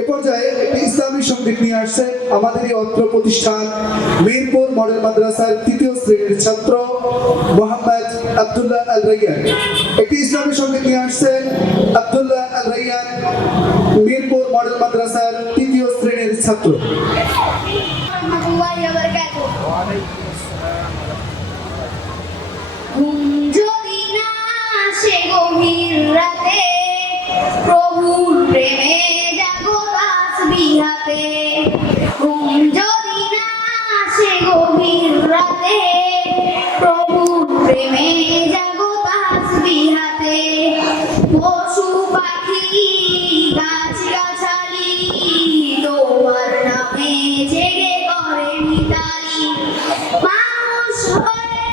এ পর্যায়ে একটি ইসলামী সঙ্গীত নিয়ে আসছে আমাদের এই অত্র প্রতিষ্ঠান মিরপুর মডেল মাদ্রাসার ৩য় শ্রেণীর ছাত্র মোহাম্মদ আব্দুল্লাহ আল রাইয়ান। একটি ইসলামী সঙ্গীত নিয়ে আসছেন আব্দুল্লাহ আল রাইয়ান, মিরপুর মডেল মাদ্রাসার ৩য় শ্রেণীর ছাত্র। যদি না আসে গভীর রাতে, প্রভুর প্রেমে জাগো তাসবিহাতে। যদি না আসে গভীর রাতে, প্রভুর প্রেমে জাগো তাসবিহাতে। পশু পাখি গাছ গাছালি তোমার নামে জেগে করে মিতালি। মানুষ হয়ে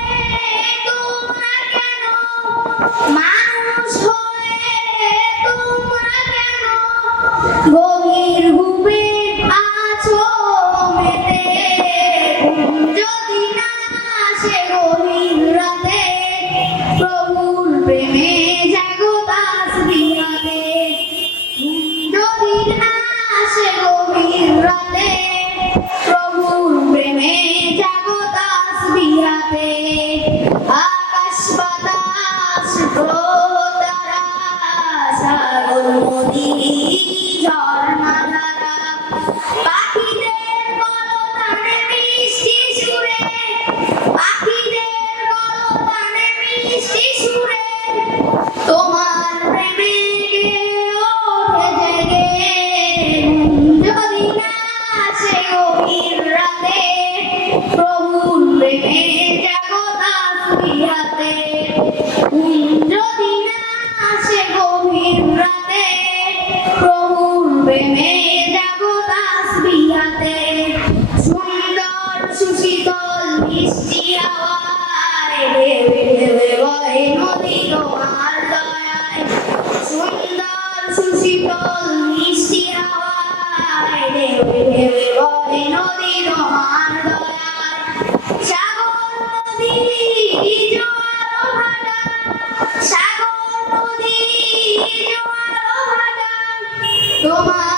তোমরা কেন, মানুষ হয়ে তোমরা কেন গভীর ঘুমে আছো মেতে। যদি না আসে গভীর রাতে, প্রভুর প্রেমে জাগো তাসবিহাতে। যদি না আসে গভীর রাতে, প্রভুর প্রেমে জাগো তাসবিহাতে। আকাশ বাতাস তারা সাগর নদী ঝর্ণা ধারা, পাখিদের কলতানে মিষ্টি সুরে, পাখিদের কলতানে মিষ্টি সুরে তোমার প্রেমে গেয়ে ওঠে জেগে। যদি না আসে গভীর রাতে, প্রভুর প্রেমে জাগো তাসবিহাতে। যদি না আসে গভীর রাতে, প্রভুর প্রেমে জাগো তাসবিহাতে। সুন্দর সুশীতল মিষ্টি হাওয়ায় ঢেউে ঢেউে বহে নদী তোমার দয়ায়। সুন্দর সুশীতল মিষ্টি হাওয়ায় ঢেউে ঢেউে বহে নদী তোমার দয়ায়। সাগর নদী জোয়ার ভাটা, সাগর নদী জোয়ার ভাটা তোমার